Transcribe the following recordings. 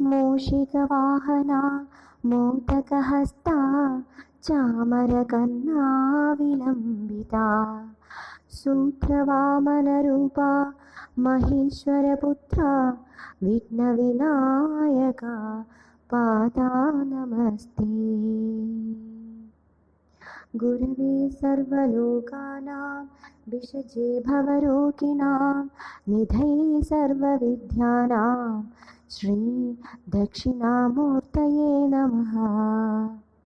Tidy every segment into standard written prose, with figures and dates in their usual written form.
മൂഷികവാഹന മോദകഹസ്ത ചാമരകർണാ വിലംബിത സൂത്രവാമനരൂപ മഹേശ്വരപുത്ര വിഘ്നവിനായക പാദാ നമസ്തേ. ഗുരവേ സർവലോകാനാം വിഷജേ ഭവരോഗിണാം നിധയേ സർവവിദ്യാനാം ശ്രീ ദക്ഷിണാമൂർത്തയേ നമഃ.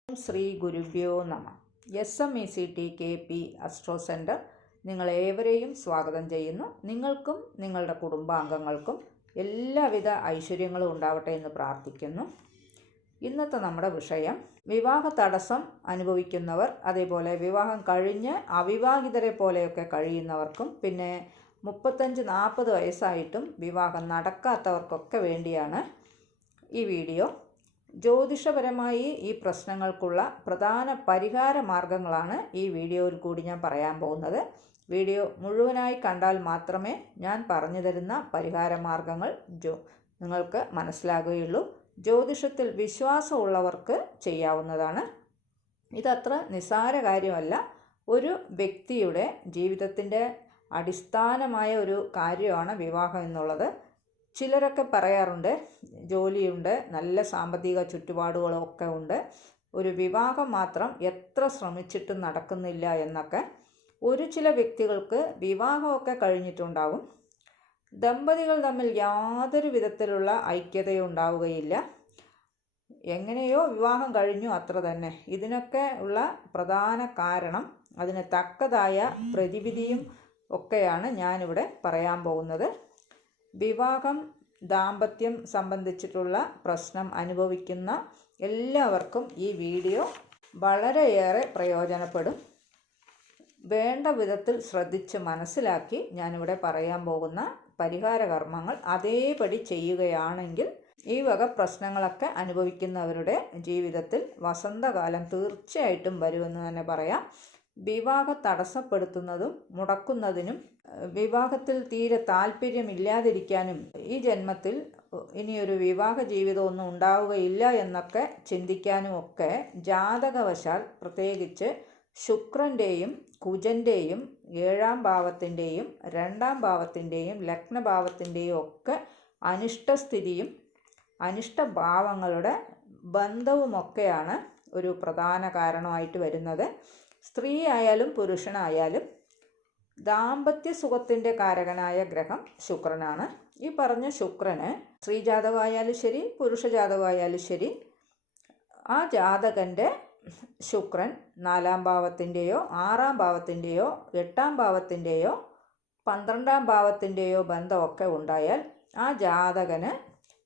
ശ്രീ ഗുരുഭ്യോ നമ. SMECT-KP അസ്ട്രോ സെൻറ്റർ നിങ്ങളേവരെയും സ്വാഗതം ചെയ്യുന്നു. നിങ്ങൾക്കും നിങ്ങളുടെ കുടുംബാംഗങ്ങൾക്കും എല്ലാവിധ ഐശ്വര്യങ്ങളും ഉണ്ടാവട്ടെ എന്ന് പ്രാർത്ഥിക്കുന്നു. ഇന്നത്തെ നമ്മുടെ വിഷയം വിവാഹ തടസ്സം അനുഭവിക്കുന്നവർ, അതേപോലെ വിവാഹം കഴിഞ്ഞ് അവിവാഹിതരെ പോലെയൊക്കെ കഴിയുന്നവർക്കും, പിന്നെ 35-40 വയസ്സായിട്ടും വിവാഹം നടക്കാത്തവർക്കൊക്കെ വേണ്ടിയാണ് ഈ വീഡിയോ. ജ്യോതിഷപരമായി ഈ പ്രശ്നങ്ങൾക്കുള്ള പ്രധാന പരിഹാര മാർഗങ്ങളാണ് ഈ വീഡിയോയിൽ കൂടി ഞാൻ പറയാൻ പോകുന്നത്. വീഡിയോ മുഴുവനായി കണ്ടാൽ മാത്രമേ ഞാൻ പറഞ്ഞു തരുന്ന പരിഹാര മാർഗങ്ങൾ നിങ്ങൾക്ക് മനസ്സിലാകുകയുള്ളൂ. ജ്യോതിഷത്തിൽ വിശ്വാസമുള്ളവർക്ക് ചെയ്യാവുന്നതാണ്. ഇതത്ര നിസ്സാര കാര്യമല്ല. ഒരു വ്യക്തിയുടെ ജീവിതത്തിൻ്റെ അടിസ്ഥാനമായ ഒരു കാര്യമാണ് വിവാഹം എന്നുള്ളത്. ചിലരൊക്കെ പറയാറുണ്ട്, ജോലിയുണ്ട്, നല്ല സാമ്പത്തിക ചുറ്റുപാടുകളൊക്കെ ഉണ്ട്, ഒരു വിവാഹം മാത്രം എത്ര ശ്രമിച്ചിട്ടും നടക്കുന്നില്ല എന്നൊക്കെ. ചില വ്യക്തികൾക്ക് വിവാഹമൊക്കെ കഴിഞ്ഞിട്ടുണ്ടാവും, ദമ്പതികൾ തമ്മിൽ യാതൊരു വിധത്തിലുള്ള ഐക്യതയും ഉണ്ടാവുകയില്ല. എങ്ങനെയോ വിവാഹം കഴിഞ്ഞു, അത്ര തന്നെ. ഇതിനൊക്കെ ഉള്ള പ്രധാന കാരണം, അതിന് തക്കതായ പ്രതിവിധിയും ഒക്കെയാണ് ഞാനിവിടെ പറയാൻ പോകുന്നത്. വിവാഹം, ദാമ്പത്യം സംബന്ധിച്ചിട്ടുള്ള പ്രശ്നം അനുഭവിക്കുന്ന എല്ലാവർക്കും ഈ വീഡിയോ വളരെയേറെ പ്രയോജനപ്പെടും. വേണ്ട വിധത്തിൽ ശ്രദ്ധിച്ച് മനസ്സിലാക്കി ഞാനിവിടെ പറയാൻ പോകുന്ന പരിഹാര കർമ്മങ്ങൾ അതേപടി ചെയ്യുകയാണെങ്കിൽ ഈ വക പ്രശ്നങ്ങളൊക്കെ അനുഭവിക്കുന്നവരുടെ ജീവിതത്തിൽ വസന്തകാലം തീർച്ചയായിട്ടും വരുമെന്ന് തന്നെ പറയാം. വിവാഹം തടസ്സപ്പെടുത്തുന്നതും മുടക്കുന്നതിനും വിവാഹത്തിൽ തീരെ താല്പര്യമില്ലാതിരിക്കാനും ഈ ജന്മത്തിൽ ഇനിയൊരു വിവാഹ ജീവിതമൊന്നും ഉണ്ടാവുകയില്ല എന്നൊക്കെ ചിന്തിക്കാനും ഒക്കെ ജാതകവശാൽ, പ്രത്യേകിച്ച് ശുക്രൻ്റെയും കുജൻ്റെയും 7ാം ഭാവത്തിൻ്റെയും 2ാം ഭാവത്തിൻ്റെയും ലഗ്നഭാവത്തിൻ്റെയും ഒക്കെ അനിഷ്ടസ്ഥിതിയും അനിഷ്ടഭാവങ്ങളുടെ ബന്ധവുമൊക്കെയാണ് ഒരു പ്രധാന കാരണമായിട്ട് വരുന്നത്. സ്ത്രീ ആയാലും പുരുഷനായാലും ദാമ്പത്യ സുഖത്തിൻ്റെ കാരകനായ ഗ്രഹം ശുക്രനാണ്. ഈ പറഞ്ഞ ശുക്രന് സ്ത്രീ ജാതകമായാലും ശരി, പുരുഷ ജാതകമായാലും ശരി, ആ ജാതകൻ്റെ ശുക്രൻ 4ാം ഭാവത്തിൻ്റെയോ 6ാം ഭാവത്തിൻ്റെയോ 8ാം ഭാവത്തിൻ്റെയോ 12ാം ഭാവത്തിൻ്റെയോ ബന്ധമൊക്കെ ഉണ്ടായാൽ ആ ജാതകന്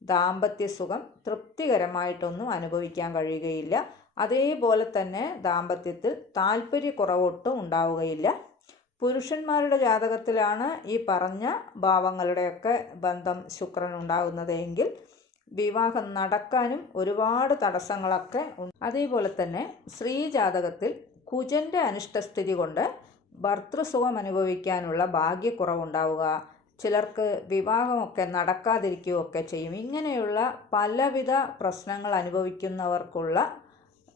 ദാമ്പത്യ സുഖം തൃപ്തികരമായിട്ടൊന്നും അനുഭവിക്കാൻ കഴിയുകയില്ല. അതേപോലെ തന്നെ ദാമ്പത്യത്തിൽ താല്പര്യക്കുറവൊട്ടും ഉണ്ടാവുകയില്ല. പുരുഷന്മാരുടെ ജാതകത്തിലാണ് ഈ പറഞ്ഞ ഭാവങ്ങളുടെയൊക്കെ ബന്ധം ശുക്രൻ ഉണ്ടാകുന്നത് എങ്കിൽ വിവാഹം നടക്കാനും ഒരുപാട് തടസ്സങ്ങളൊക്കെ ഉണ്ട്. അതേപോലെ തന്നെ സ്ത്രീ ജാതകത്തിൽ കുജൻ്റെ അനിഷ്ടസ്ഥിതി കൊണ്ട് ഭർത്തൃസുഖം അനുഭവിക്കാനുള്ള ഭാഗ്യക്കുറവുണ്ടാവുക, ചിലർക്ക് വിവാഹമൊക്കെ നടക്കാതിരിക്കുകയൊക്കെ ചെയ്യും. ഇങ്ങനെയുള്ള പലവിധ പ്രശ്നങ്ങൾ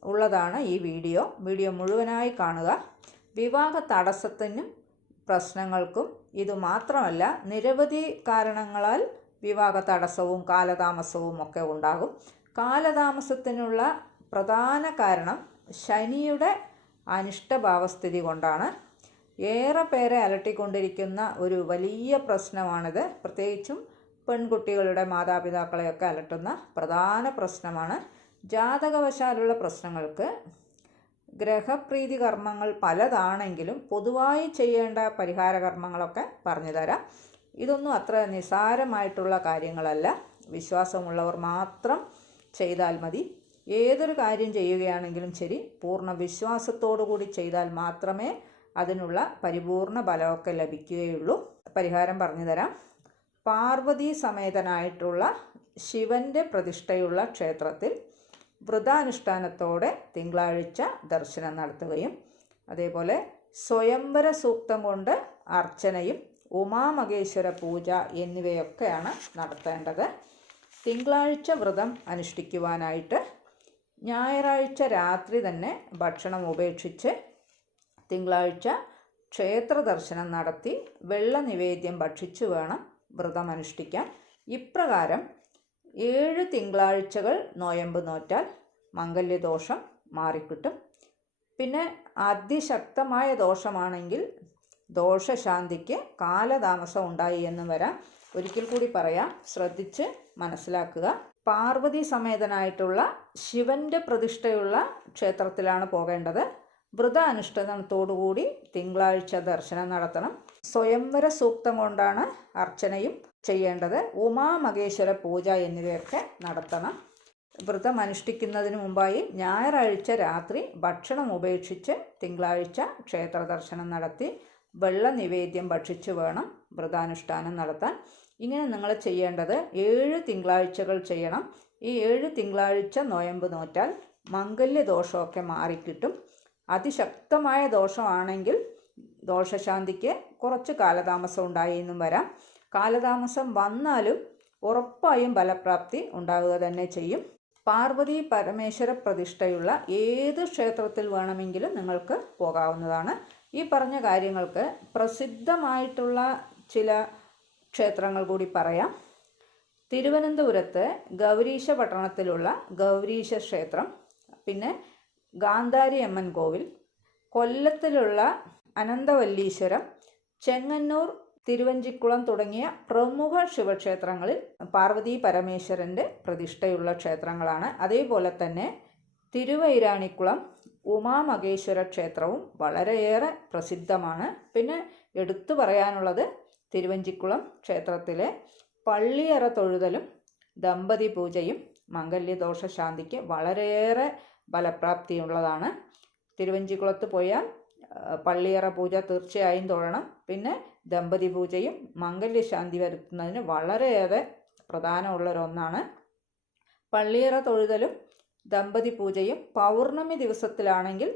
ഉള്ളതാണ് ഈ വീഡിയോ മുഴുവനായി കാണുക. വിവാഹ തടസ്സത്തിനും പ്രശ്നങ്ങൾക്കും ഇതുമാത്രമല്ല, നിരവധി കാരണങ്ങളാൽ വിവാഹ തടസ്സവും കാലതാമസവും ഒക്കെ ഉണ്ടാകും. കാലതാമസത്തിനുള്ള പ്രധാന കാരണം ശനിയുടെ അനിഷ്ടഭാവസ്ഥിതി കൊണ്ടാണ്. ഏറെ പേരെ അലട്ടിക്കൊണ്ടിരിക്കുന്ന ഒരു വലിയ പ്രശ്നമാണിത്. പ്രത്യേകിച്ചും പെൺകുട്ടികളുടെ മാതാപിതാക്കളെയൊക്കെ അലട്ടുന്ന പ്രധാന പ്രശ്നമാണ്. ജാതകവശാലുള്ള പ്രശ്നങ്ങൾക്ക് ഗ്രഹപ്രീതി കർമ്മങ്ങൾ പലതാണെങ്കിലും പൊതുവായി ചെയ്യേണ്ട പരിഹാര കർമ്മങ്ങളൊക്കെ പറഞ്ഞു തരാം. ഇതൊന്നും അത്ര നിസ്സാരമായിട്ടുള്ള കാര്യങ്ങളല്ല. വിശ്വാസമുള്ളവർ മാത്രം ചെയ്താൽ മതി. ഏതൊരു കാര്യം ചെയ്യുകയാണെങ്കിലും ശരി, പൂർണ്ണ വിശ്വാസത്തോടു കൂടി ചെയ്താൽ മാത്രമേ അതിനുള്ള പരിപൂർണ ഫലമൊക്കെ ലഭിക്കുകയുള്ളൂ. പരിഹാരം പറഞ്ഞു തരാം. പാർവതി സമേതനായിട്ടുള്ള ശിവൻ്റെ പ്രതിഷ്ഠയുള്ള ക്ഷേത്രത്തിൽ വ്രതാനുഷ്ഠാനത്തോടെ തിങ്കളാഴ്ച ദർശനം നടത്തുകയും, അതേപോലെ സ്വയംവര സൂക്തം കൊണ്ട് അർച്ചനയും ഉമാമഹേശ്വര പൂജ എന്നിവയൊക്കെയാണ് നടത്തേണ്ടത്. തിങ്കളാഴ്ച വ്രതം അനുഷ്ഠിക്കുവാനായിട്ട് ഞായറാഴ്ച രാത്രി തന്നെ ഭക്ഷണം ഉപേക്ഷിച്ച് തിങ്കളാഴ്ച ക്ഷേത്ര ദർശനം നടത്തി വെള്ള നിവേദ്യം ഭക്ഷിച്ചു വേണം വ്രതം അനുഷ്ഠിക്കാൻ. ഇപ്രകാരം 7 തിങ്കളാഴ്ചകൾ നോയമ്പ് നോറ്റാൽ മംഗല്യദോഷം മാറിക്കിട്ടും. പിന്നെ അതിശക്തമായ ദോഷമാണെങ്കിൽ ദോഷശാന്തിക്ക് കാലതാമസം ഉണ്ടായി എന്നും വരാം. ഒരിക്കൽ കൂടി പറയാം, ശ്രദ്ധിച്ച് മനസ്സിലാക്കുക. പാർവതി സമേതനായിട്ടുള്ള ശിവൻ്റെ പ്രതിഷ്ഠയുള്ള ക്ഷേത്രത്തിലാണ് പോകേണ്ടത്. വ്രതാനുഷ്ഠാനത്തോടുകൂടി തിങ്കളാഴ്ച ദർശനം നടത്തണം. സ്വയംവര സൂക്തം കൊണ്ടാണ് അർച്ചനയും ചെയ്യേണ്ടത്. ഉമാമഹേശ്വര പൂജ എന്നിവയൊക്കെ നടത്തണം. വ്രതം അനുഷ്ഠിക്കുന്നതിന് മുമ്പായി ഞായറാഴ്ച രാത്രി ഭക്ഷണം ഉപേക്ഷിച്ച് തിങ്കളാഴ്ച ക്ഷേത്ര ദർശനം നടത്തി വെള്ള നിവേദ്യം ഭക്ഷിച്ച് വേണം വ്രതാനുഷ്ഠാനം നടത്താൻ. ഇങ്ങനെ നിങ്ങൾ ചെയ്യേണ്ടത് 7 തിങ്കളാഴ്ചകൾ ചെയ്യണം. ഈ 7 തിങ്കളാഴ്ച നോയമ്പ് നോറ്റാൽ മംഗല്യദോഷമൊക്കെ മാറിക്കിട്ടും. അതിശക്തമായ ദോഷമാണെങ്കിൽ ദോഷശാന്തിക്ക് കുറച്ച് കാലതാമസം ഉണ്ടായി എന്നും വരാം. കാലതാമസം വന്നാലും ഉറപ്പായും ഫലപ്രാപ്തി ഉണ്ടാവുക തന്നെ ചെയ്യും. പാർവതി പരമേശ്വര പ്രതിഷ്ഠയുള്ള ഏത് ക്ഷേത്രത്തിൽ വേണമെങ്കിലും നിങ്ങൾക്ക് പോകാവുന്നതാണ്. ഈ പറഞ്ഞ കാര്യങ്ങൾക്ക് പ്രസിദ്ധമായിട്ടുള്ള ചില ക്ഷേത്രങ്ങൾ കൂടി പറയാം. തിരുവനന്തപുരത്ത് ഗൗരീശ പട്ടണത്തിലുള്ള ഗൗരീശ ക്ഷേത്രം, പിന്നെ ഗാന്ധാരി അമ്മൻ കോവിൽ, കൊല്ലത്തിലുള്ള അനന്തവല്ലീശ്വരം, ചെങ്ങന്നൂർ, തിരുവഞ്ചിക്കുളം തുടങ്ങിയ പ്രമുഖ ശിവക്ഷേത്രങ്ങളിൽ പാർവതി പരമേശ്വരൻ്റെ പ്രതിഷ്ഠയുള്ള ക്ഷേത്രങ്ങളാണ്. അതേപോലെ തന്നെ തിരുവൈരാണിക്കുളം ഉമാമഹേശ്വര ക്ഷേത്രവും വളരെയേറെ പ്രസിദ്ധമാണ്. പിന്നെ എടുത്തു പറയാനുള്ളത് തിരുവഞ്ചിക്കുളം ക്ഷേത്രത്തിലെ പള്ളിയറ തൊഴുതലും ദമ്പതി പൂജയും മംഗല്യദോഷ ശാന്തിക്ക് വളരെയേറെ ഫലപ്രാപ്തിയുള്ളതാണ്. തിരുവഞ്ചിക്കുളത്ത് പോയാൽ പള്ളിയറ പൂജ തീർച്ചയായും തൊഴണം. പിന്നെ ദമ്പതി പൂജയും മംഗല്യശാന്തി വരുത്തുന്നതിന് വളരെയേറെ പ്രധാനമുള്ളൊരൊന്നാണ്. പള്ളിയറ തൊഴുതലും ദമ്പതി പൂജയും പൗർണമി ദിവസത്തിലാണെങ്കിൽ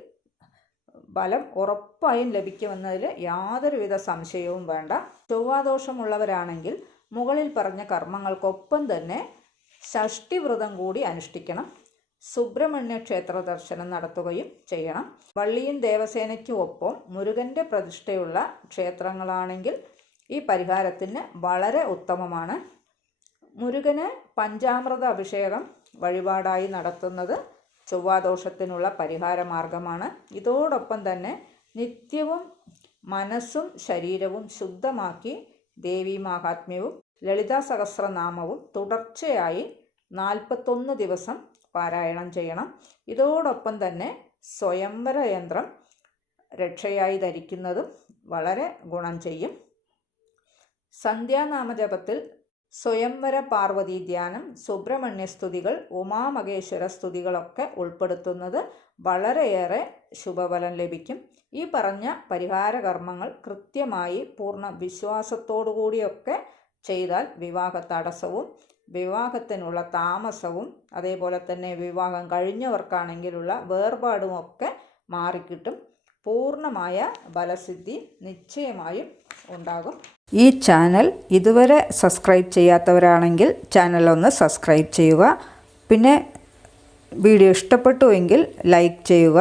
ഫലം ഉറപ്പായും ലഭിക്കുമെന്നതിൽ യാതൊരുവിധ സംശയവും വേണ്ട. ചൊവ്വാദോഷമുള്ളവരാണെങ്കിൽ മുകളിൽ പറഞ്ഞ കർമ്മങ്ങൾക്കൊപ്പം തന്നെ ഷഷ്ഠിവ്രതം കൂടി അനുഷ്ഠിക്കണം. സുബ്രഹ്മണ്യ ക്ഷേത്ര ദർശനം നടത്തുകയും ചെയ്യണം. വള്ളിയും ദേവസേനയ്ക്കും ഒപ്പം മുരുകൻ്റെ പ്രതിഷ്ഠയുള്ള ക്ഷേത്രങ്ങളാണെങ്കിൽ ഈ പരിഹാരത്തിന് വളരെ ഉത്തമമാണ്. മുരുകന് പഞ്ചാമൃത അഭിഷേകം വഴിപാടായി നടത്തുന്നത് ചൊവ്വാദോഷത്തിനുള്ള പരിഹാര മാർഗമാണ്. ഇതോടൊപ്പം തന്നെ നിത്യവും മനസ്സും ശരീരവും ശുദ്ധമാക്കി ദേവീ മാഹാത്മ്യവും ലളിതാ സഹസ്രനാമവും തുടർച്ചയായി 41 ദിവസം പാരായണം ചെയ്യണം. ഇതോടൊപ്പം തന്നെ സ്വയംവര യന്ത്രം രക്ഷയായി ധരിക്കുന്നതും വളരെ ഗുണം ചെയ്യും. സന്ധ്യാനാമജപത്തിൽ സ്വയംവര പാർവതി ധ്യാനം, സുബ്രഹ്മണ്യ സ്തുതികൾ, ഉമാമഹേശ്വര സ്തുതികളൊക്കെ ഉൾപ്പെടുത്തുന്നത് വളരെയേറെ ശുഭഫലം ലഭിക്കും. ഈ പറഞ്ഞ പരിഹാര കർമ്മങ്ങൾ കൃത്യമായി പൂർണ്ണ വിശ്വാസത്തോടുകൂടിയൊക്കെ ചെയ്താൽ വിവാഹ തടസ്സവും വിവാഹത്തിനുള്ള താമസവും അതേപോലെ തന്നെ വിവാഹം കഴിഞ്ഞവർക്കാണെങ്കിലുള്ള വേർപാടുമൊക്കെ മാറിക്കിട്ടും. പൂർണ്ണമായ ഫലസിദ്ധി നിശ്ചയമായും ഉണ്ടാകും. ഈ ചാനൽ ഇതുവരെ സബ്സ്ക്രൈബ് ചെയ്യാത്തവരാണെങ്കിൽ ചാനൽ ഒന്ന് സബ്സ്ക്രൈബ് ചെയ്യുക. പിന്നെ വീഡിയോ ഇഷ്ടപ്പെട്ടുവെങ്കിൽ ലൈക്ക് ചെയ്യുക.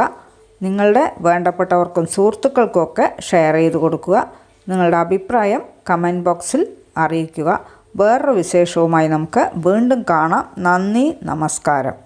നിങ്ങളുടെ വേണ്ടപ്പെട്ടവർക്കും സുഹൃത്തുക്കൾക്കുമൊക്കെ ഷെയർ ചെയ്ത് കൊടുക്കുക. നിങ്ങളുടെ അഭിപ്രായം കമൻറ്റ് ബോക്സിൽ അറിയിക്കുക. വേറൊരു വിശേഷവുമായി നമുക്ക് വീണ്ടും കാണാം. നന്ദി, നമസ്കാരം.